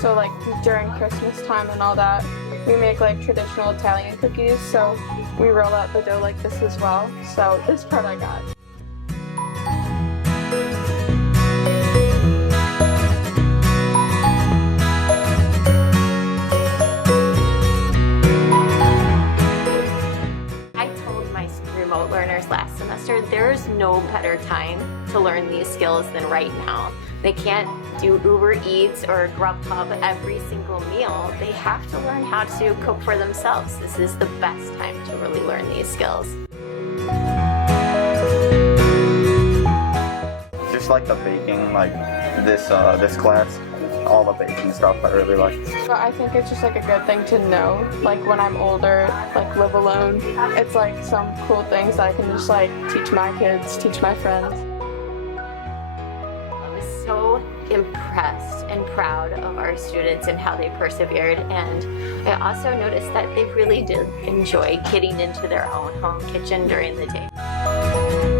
so like during Christmas time and all that, we make like traditional Italian cookies, so we roll out the dough like this as well. So this part I got. Remote learners last semester, there's no better time to learn these skills than right now. They can't do Uber Eats or Grubhub every single meal. They have to learn how to cook for themselves. This is the best time to really learn these skills. Just like the baking, like this class, all the baking stuff I really like. So I think it's just like a good thing to know, like when I'm older, like live alone. It's like some cool things that I can just like teach my kids, teach my friends. I was so impressed and proud of our students and how they persevered, and I also noticed that they really did enjoy getting into their own home kitchen during the day.